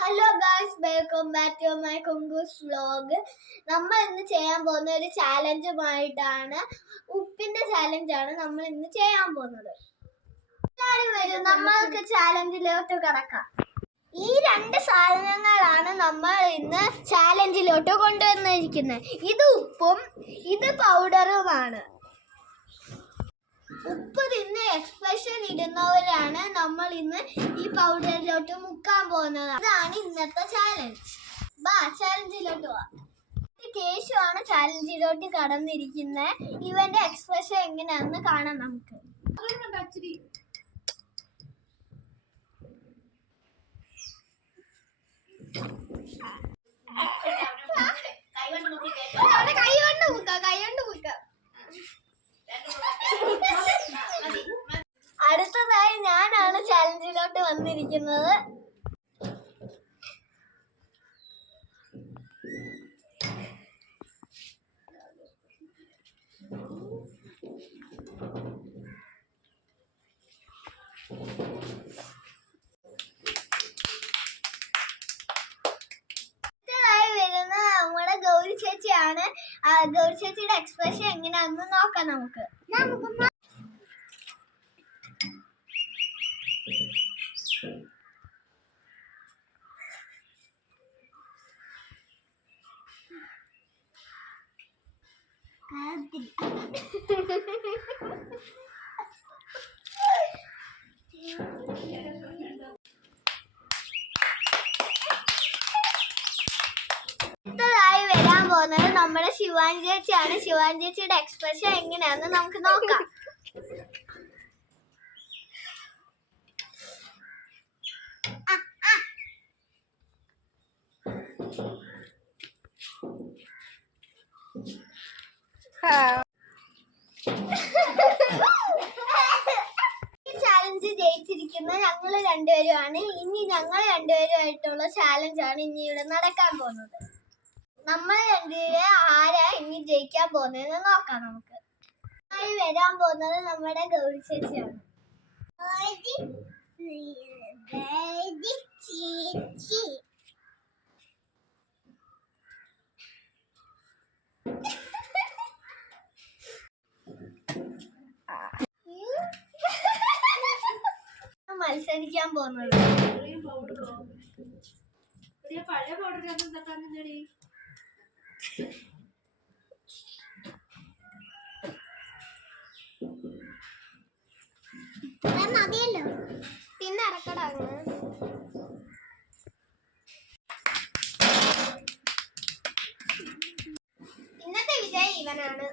Hello guys, welcome back to my Kunkoos vlog. നമ്മൾ ഇന്ന് ചെയ്യാൻ പോകുന്ന ഒരു ചാലഞ്ചുമായിട്ടാണ്. ഉപ്പിന്റെ ചാലഞ്ചാണ് നമ്മൾ ഇന്ന് ചെയ്യാൻ പോകുന്നത്. എല്ലാവരും വരും, നമ്മൾക്ക് ചാലഞ്ചിലോട്ട് കടക്കാം. ഈ രണ്ട് സാധനങ്ങളാണ് നമ്മൾ ഇന്ന് ചാലഞ്ചിലോട്ട് കൊണ്ടുവന്നിരിക്കുന്നത്. ഇത് ഉപ്പും ഇത് പൗഡറുമാണ്. ഉപ്പ് തിന്ന് എക്സ്പ്രഷൻ ഇടുന്നവരാണ് നമ്മൾ ഇന്ന് ഈ പൗഡറിലോട്ട് മുക്കാൻ പോകുന്നത്. അതാണ് ഇന്നത്തെ ചാലഞ്ച്. ചാലഞ്ചിലോട്ട് പോവാ. കേശുവാണ് ചാലഞ്ചിലോട്ട് കടന്നിരിക്കുന്നത്. ഇവന്റെ എക്സ്പ്രഷൻ എങ്ങനെയാണെന്ന് കാണാം നമുക്ക്. അടുത്തതായി ഞാനാണ് ചാലഞ്ചിലോട്ട് വന്നിരിക്കുന്നത്. നമ്മുടെ ഗൗരി ചേച്ചിയാണ്. ഗൗരി ചേച്ചിയുടെ എക്സ്പ്രഷൻ എങ്ങനെയാണെന്ന് നോക്കാം നമുക്ക്. അടുത്തതായി വരാൻ പോകുന്നത് നമ്മുടെ ശിവാനി ചേച്ചിയാണ്. ശിവാനി ചേച്ചിയുടെ എക്സ്പ്രഷൻ എങ്ങനെയാണെന്ന് നമുക്ക് നോക്കാം. ഈ ചാലഞ്ച് ജയിച്ചിരിക്കുന്നത് ഞങ്ങൾ രണ്ടുപേരുമാണ്. ഇനി ഞങ്ങൾ രണ്ടുപേരുമായിട്ടുള്ള ചാലഞ്ചാണ് ഇനി ഇവിടെ നടക്കാൻ പോകുന്നത്. നമ്മൾ രണ്ടുപേരെ ആരാ ഇനി ജയിക്കാൻ പോകുന്നതെന്ന് നോക്കാം നമുക്ക്. വരാൻ പോകുന്നത് നമ്മുടെ ഗൗരി ചേച്ചിയാണ്. മത്സരിക്കാൻ പോകുന്നത് പഴയ പൗഡർ എന്തൊക്കെ മതിയല്ലോ, പിന്നെ ഇറക്കടാണ്. ഇന്നത്തെ വിജയം ഇവനാണ്.